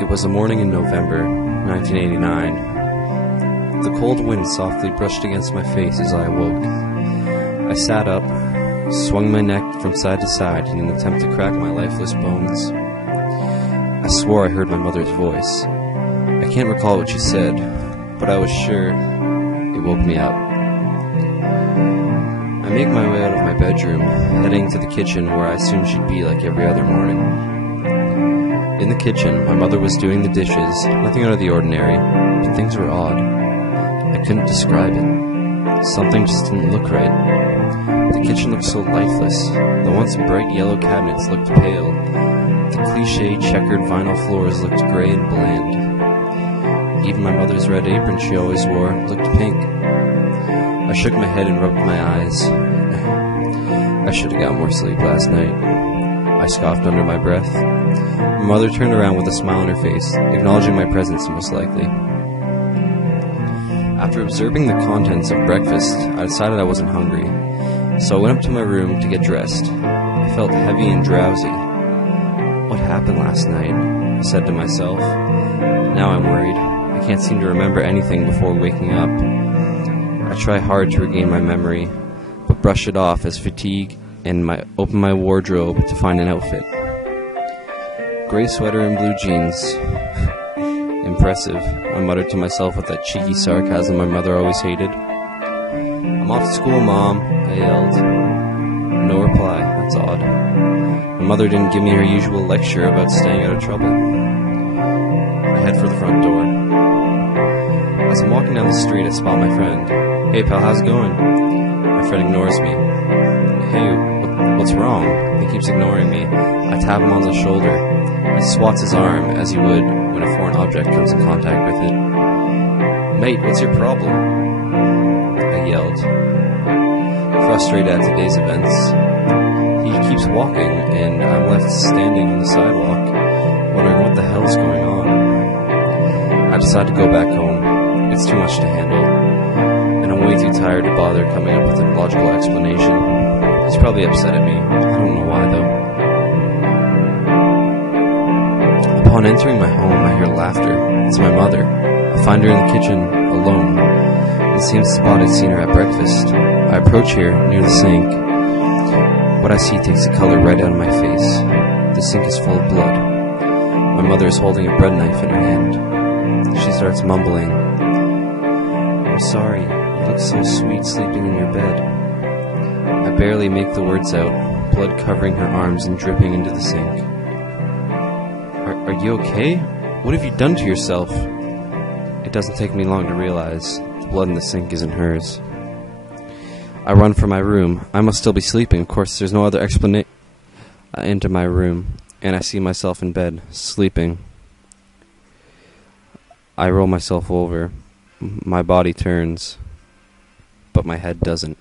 It was a morning in November, 1989. The cold wind softly brushed against my face as I awoke. I sat up, swung my neck from side to side in an attempt to crack my lifeless bones. I swore I heard my mother's voice. I can't recall what she said, but I was sure it woke me up. I make my way out of my bedroom, heading to the kitchen where I assumed she'd be like every other morning. In the kitchen, my mother was doing the dishes, nothing out of the ordinary, but things were odd. I couldn't describe it. Something just didn't look right. The kitchen looked so lifeless. The once bright yellow cabinets looked pale. The cliché checkered vinyl floors looked gray and bland. Even my mother's red apron she always wore looked pink. I shook my head and rubbed my eyes. I should have got more sleep last night. I scoffed under my breath. My mother turned around with a smile on her face, acknowledging my presence most likely. After observing the contents of breakfast, I decided I wasn't hungry, so I went up to my room to get dressed. I felt heavy and drowsy. What happened last night? I said to myself. Now I'm worried. I can't seem to remember anything before waking up. I try hard to regain my memory, but brush it off as fatigue and open my wardrobe to find an outfit. Gray sweater and blue jeans. Impressive, I muttered to myself with that cheeky sarcasm my mother always hated. I'm off to school, Mom, I yelled. No reply, that's odd. My mother didn't give me her usual lecture about staying out of trouble. I head for the front door. As I'm walking down the street, I spot my friend. Hey pal, how's it going? My friend ignores me. Hey, what's wrong? He keeps ignoring me. I tap him on the shoulder. He swats his arm as he would when a foreign object comes in contact with it. Mate, what's your problem? I yelled, frustrated at today's events. He keeps walking, and I'm left standing on the sidewalk, wondering what the hell's going on. I decide to go back home. It's too much to handle, and I'm way too tired to bother coming up with a logical explanation. He's probably upset at me. I don't know why, though. Upon entering my home, I hear laughter. It's my mother. I find her in the kitchen, alone, in the same spot I'd seen her at breakfast. I approach here, near the sink. What I see takes the color right out of my face. The sink is full of blood. My mother is holding a bread knife in her hand. She starts mumbling. I'm sorry, you look so sweet sleeping in your bed. I barely make the words out, blood covering her arms and dripping into the sink. Are you okay? What have you done to yourself? It doesn't take me long to realize the blood in the sink isn't hers. I run for my room. I must still be sleeping. Of course, there's no other explanation. I enter my room, and I see myself in bed, sleeping. I roll myself over. My body turns, but my head doesn't.